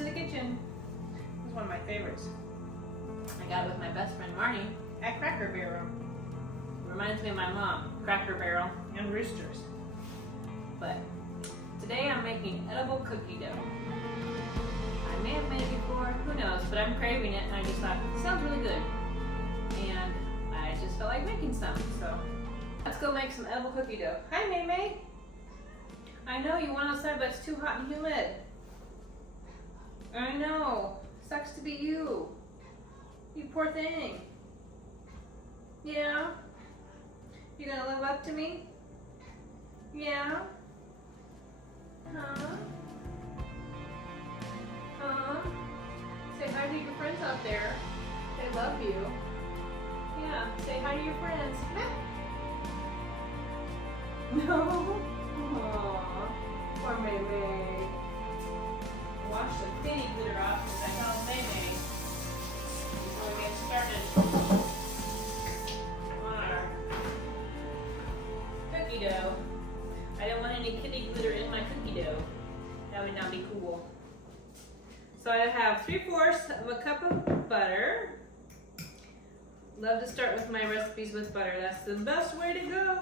to the kitchen. This is one of my favorites. I got it with my best friend Marnie at Cracker Barrel. Reminds me of my mom, Cracker Barrel and Roosters. But today I'm making edible cookie dough. I may have made it before, who knows, but I'm craving it and I just thought, it sounds really good. And I just felt like making some, so let's go make some edible cookie dough. Hi, May May. I know you went outside, but it's too hot and humid. I know. Sucks to be you. You poor thing. Yeah? You gonna live up to me? Yeah? Huh? Huh? Say hi to your friends out there. They love you. Yeah, say hi to your friends. No? Aww, poor May May. Wash the kitty glitter off because I call May May before we get started on our cookie dough. I don't want any kitty glitter in my cookie dough. That would not be cool. So I have 3/4 of a cup of butter. Love to start with my recipes with butter. That's the best way to go.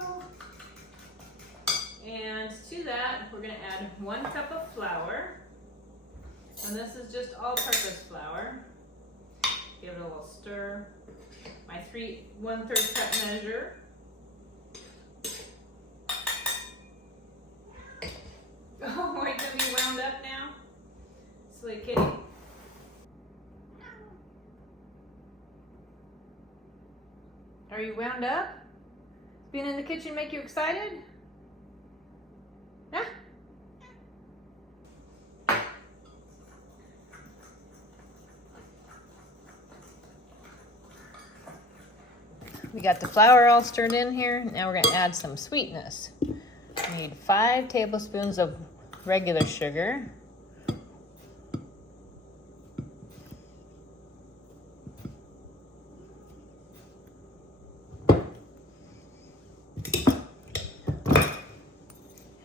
And to that, we're going to add 1 cup of flour. And this is just all-purpose flour. Give it a little stir. My 1/3 cup measure. Oh, wait, gonna be wound up now? Silly kitty. Are you wound up? Being in the kitchen make you excited? Huh? We got the flour all stirred in here. Now we're gonna add some sweetness. We need 5 tablespoons of regular sugar.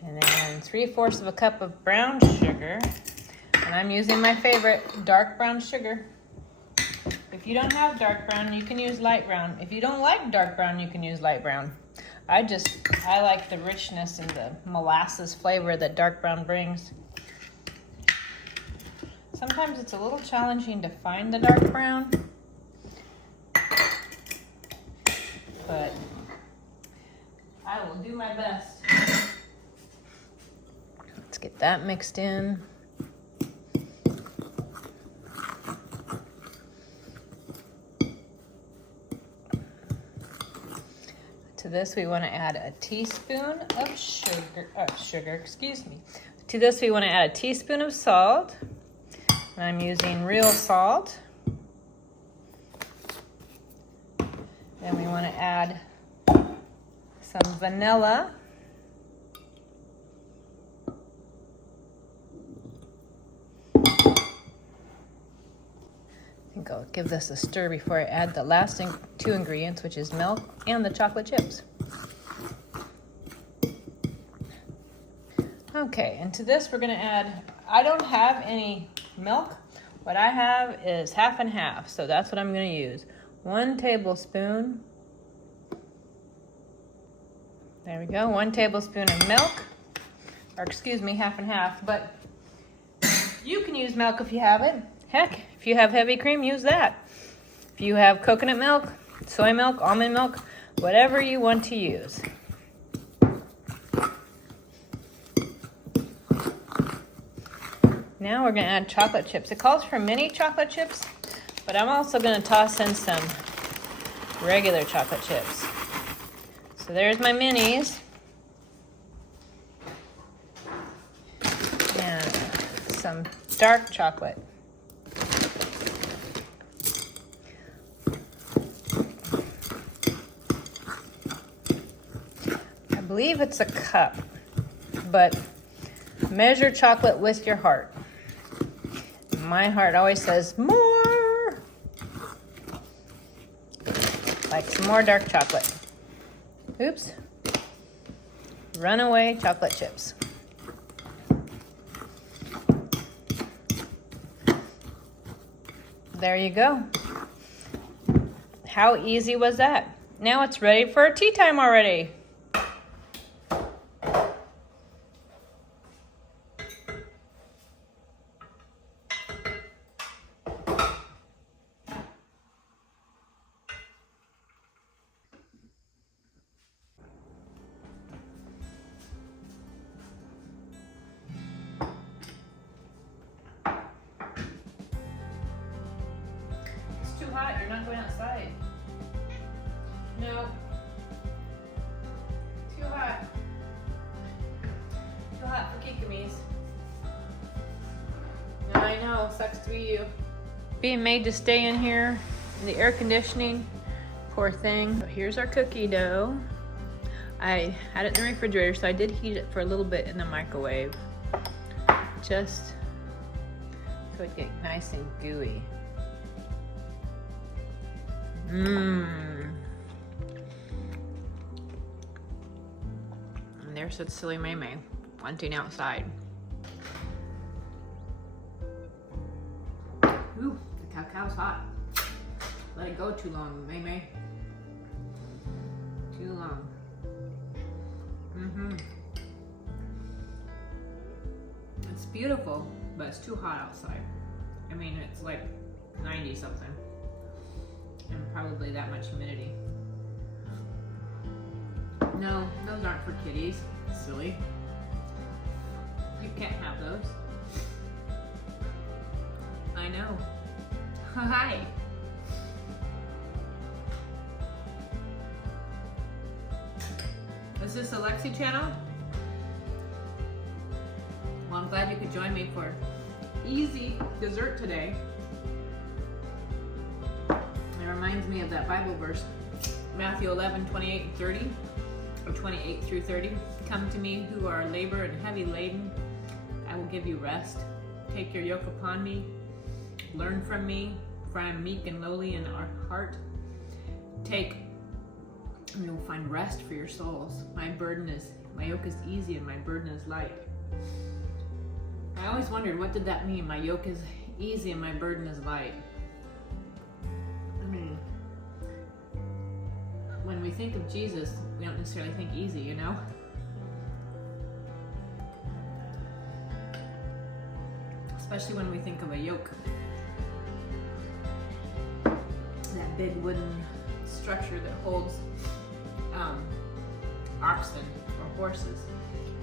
And then 3/4 of a cup of brown sugar. And I'm using my favorite dark brown sugar. If you don't have dark brown, you can use light brown. If you don't like dark brown, you can use light brown. I like the richness and the molasses flavor that dark brown brings. Sometimes it's a little challenging to find the dark brown, but I will do my best. Let's get that mixed in. To this, we want to add a teaspoon of sugar. To this, we want to add a teaspoon of salt. And I'm using real salt. Then we want to add some vanilla. I think I'll give this a stir before I add the last 2 ingredients, which is milk and the chocolate chips. Okay, and to this we're going to add, I don't have any milk. What I have is half and half, so that's what I'm going to use. 1 tablespoon. There we go, 1 tablespoon of milk, or excuse me, half and half, but you can use milk if you have it. Heck, if you have heavy cream, use that. If you have coconut milk, soy milk, almond milk, whatever you want to use. Now we're going to add chocolate chips. It calls for mini chocolate chips, but I'm also going to toss in some regular chocolate chips. So there's my minis. And some dark chocolate. I believe it's a cup, but measure chocolate with your heart. My heart always says more. Like some more dark chocolate. Oops. Runaway chocolate chips. there you go. How easy was that? Now it's ready for tea time already. It's too hot, you're not going outside. No. Too hot. Too hot for Kikamis. I know, sucks to be you. Being made to stay in here in the air conditioning. Poor thing. So here's our cookie dough. I had it in the refrigerator, so I did heat it for a little bit in the microwave. Just so it'd get nice and gooey. Mmm. And there sits silly May May, wanting outside. Ooh, the cacao's hot. Let it go too long, May May. Too long. It's beautiful, but it's too hot outside. I mean, it's like 90 something. And probably that much humidity. No, those aren't for kitties. Silly. You can't have those. I know. Hi. Is this a Lexi channel? Well, I'm glad you could join me for easy dessert today. It reminds me of that Bible verse, Matthew 11, 28 and 30, or 28 through 30. Come to me who are labor and heavy laden, I will give you rest. Take your yoke upon me. Learn from me, for I am meek and lowly in our heart. And you'll find rest for your souls. My yoke is easy and my burden is light. I always wondered, what did that mean? My yoke is easy and my burden is light. I mean, when we think of Jesus, we don't necessarily think easy, you know? Especially when we think of a yoke. That big wooden structure that holds oxen or horses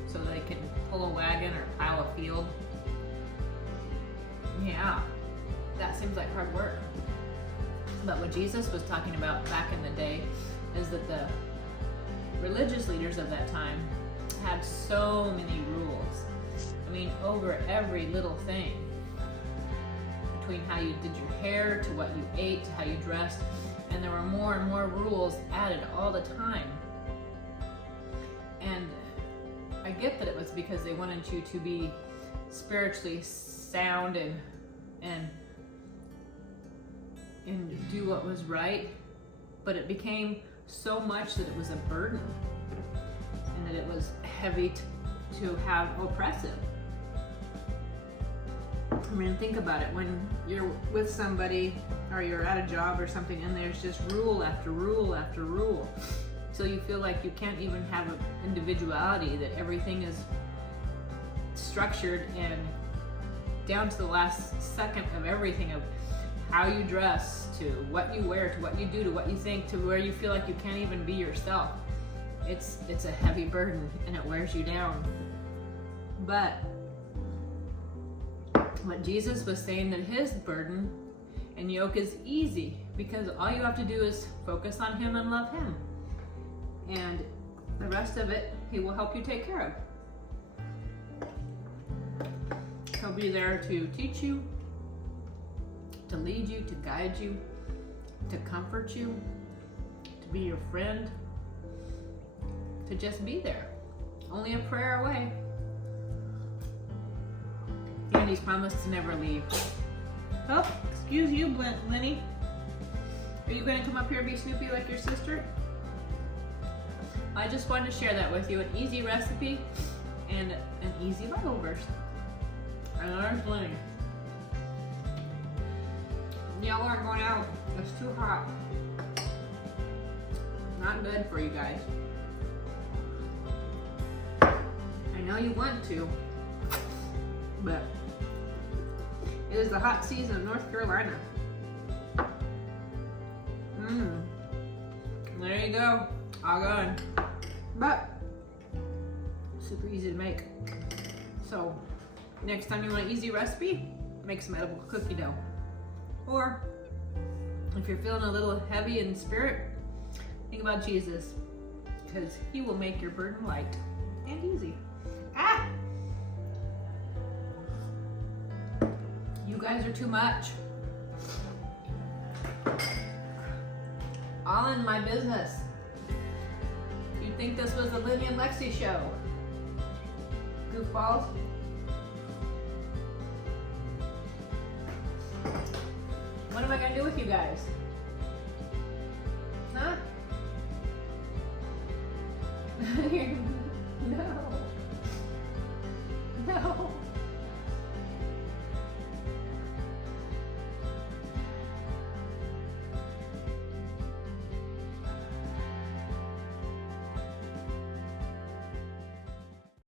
so they can pull a wagon or plow a field. Yeah, that seems like hard work. But what Jesus was talking about back in the day is that the religious leaders of that time had so many rules. I mean, over every little thing. Between how you did your hair, to what you ate, to how you dressed. And there were more and more rules added all the time. And I get that it was because they wanted you to be spiritually sound and do what was right, but it became so much that it was a burden and that it was heavy to have oppressive. I mean, think about it. When you're with somebody or you're at a job or something and there's just rule after rule after rule, so you feel like you can't even have an individuality, that everything is structured and down to the last second of everything, of how you dress, to what you wear, to what you do, to what you think, to where you feel like you can't even be yourself. It's a heavy burden and it wears you down. But what Jesus was saying, that his burden and yoke is easy, because all you have to do is focus on him and love him. And the rest of it, he will help you take care of. He'll be there to teach you, to lead you, to guide you, to comfort you, to be your friend, to just be there. Only a prayer away. And he's promised to never leave. Oh, excuse you, Lenny. Are you going to come up here and be Snoopy like your sister? I just wanted to share that with you. An easy recipe and an easy Bible verse. And there's Lenny. Y'all aren't going out. It's too hot. Not good for you guys. I know you want to, but it is the hot season of North Carolina. There you go. All gone. But super easy to make. So next time you want an easy recipe, make some edible cookie dough. Or if you're feeling a little heavy in spirit, think about Jesus, because he will make your burden light and easy. Ah! You guys are too much. All in my business. You'd think this was the Lindy and Lexi show. Goofballs. What am I gonna do with you guys? Huh? No.